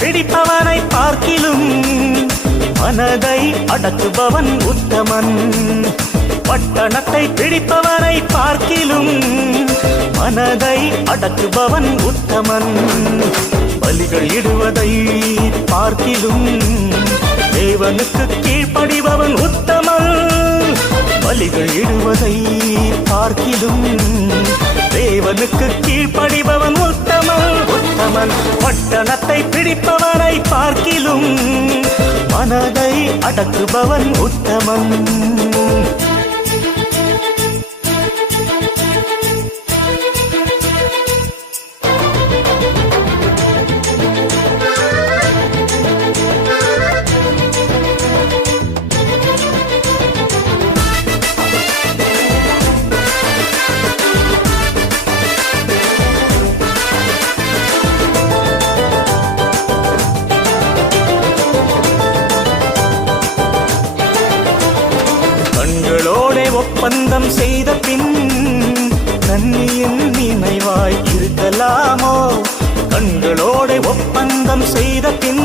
பிடிப்பவனை பார்க்கிலும் மனதை அடக்குபவன் உத்தமன். பட்டணத்தை பிடிப்பவனை பார்க்கிலும் மனதை அடக்குபவன் உத்தமன். பலிகள் இடுவதை பார்க்கிலும் தேவனுக்கு கீழ்ப்படிபவன் உத்தமன். பலிகள் இடுவதை பார்க்கிலும் தேவனுக்கு கீழ்ப்படிபவன் உத்தமன் உத்தமன். பட்டணத்தை பிடிப்பவனை பார்க்கிலும் மனதை அடக்குபவன் உத்தமன். ஒப்பந்தம் செய்த பின் கண்ணியின் நினைவாய் இருக்கலாமோ? கண்களோட ஒப்பந்தம் செய்த பின்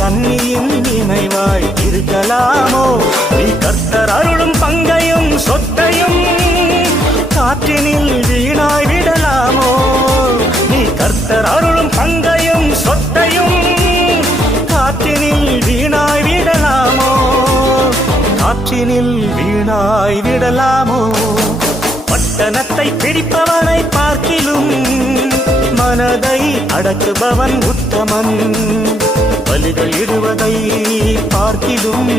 கண்ணியின் நினைவாய் இருக்கலாமோ? நீ கர்த்தர் அருளும் பங்கையும் சொத்தையும் காற்றினில் வீணாய் விடலாமோ? நீ கர்த்தர் அருளும் பங்கையும் சொத்தையும் காற்றினில் வீணாய் விடலாமோ? காற்றினில் வீணாய் விடலாமோ? பட்டணத்தை பிடிப்பவனை பார்க்கிலும் மனதை அடக்குபவன் உத்தமன். பலிகள் இடுவதை பார்க்கிலும்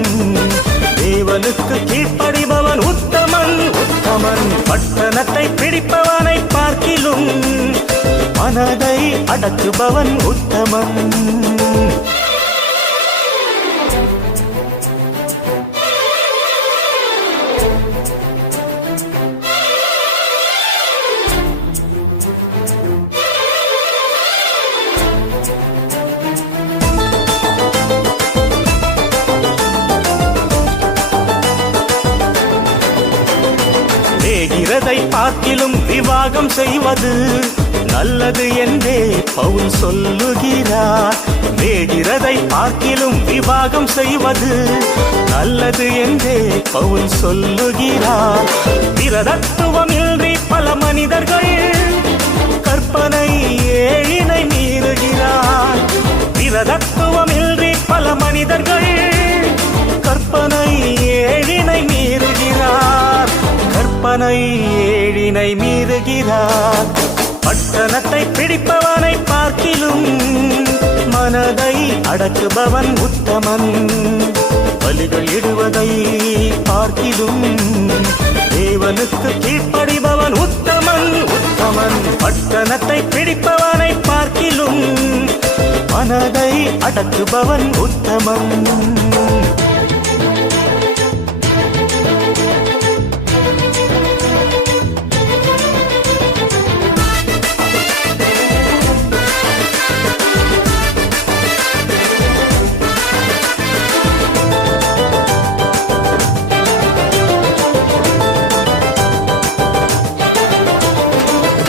தேவனுக்கு கீழ்ப்படிபவன் உத்தமன் உத்தமன். பட்டணத்தை பிடிப்பவனை பார்க்கிலும் மனதை அடக்குபவன் உத்தமன். வேகிறதை பார்க்கிலும் விவாகம் செய்வது நல்லது என்றே பவுல் சொல்லுகிறார். வேகிறதை பார்க்கிலும் விவாகம் செய்வது நல்லது என்றே பவுல் சொல்லுகிறார். விரதத்துவமின்றி பல மனிதர்கள் கற்பனை ஏழினை மீறுகிறார். விரதத்துவமின்றி பல மனிதர்கள் கற்பனை ஏழினை மீறுகிறார். கற்பனை ஏழினை மீறுகிறார். பட்டணத்தை பிடிப்பவனை பார்க்கிலும் மனதை அடக்குபவன் உத்தமன். பலிகள் இடுவதை பார்க்கிலும் தேவனுக்கு கீழ்ப்படிபவன் உத்தமன் உத்தமன். பட்டணத்தை பிடிப்பவனை பார்க்கிலும் மனதை அடக்குபவன் உத்தமன்.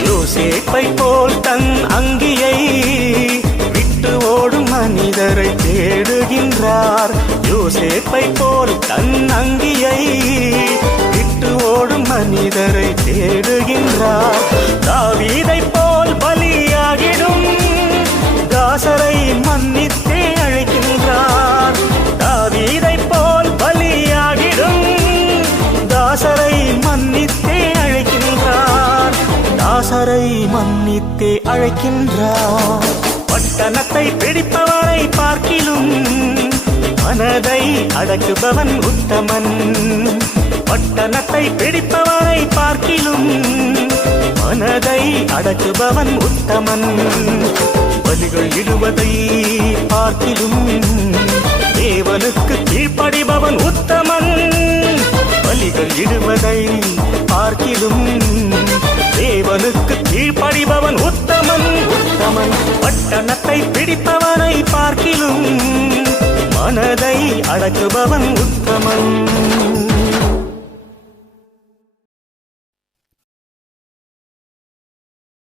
யோசேப்பை போல் தன் அங்கியை விட்டு ஓடும் மனிதரை தேடுகின்றார். யோசேப்பை போல் தன் அங்கியை விட்டு ஓடும் மனிதரை தேடுகின்றார். தாவீதை போல் பலியாகிடும் தாசரை மன்னித்தே அழைக்கின்றார். தாவீதை போல் பலியாகிடும் தாசரை மன்னித்தே அழைக்கின்றார். தாசரை மன்னித்தே அழைக்கின்றார். பட்டணத்தை பிடிப்பவனை பார்க்கிலும் மனதை அடக்குபவன் உத்தமன். பட்டணத்தை பிடிப்பவனை பார்க்கிலும் மனதை அடக்குபவன் உத்தமன். பலிகள் இடுவதை பார்க்கிலும் தேவனுக்கு கீழ்ப்படிபவன் உத்தமன். பலிகள் இடுவதை பார்க்கிலும் தேவனுக்கு கீழ்ப்படிபவன் உத்தமன் உத்தமன். பட்டணத்தை பிடிப்பவனை பார்க்கிலும் மனதை அடக்குபவன் உத்தமன்.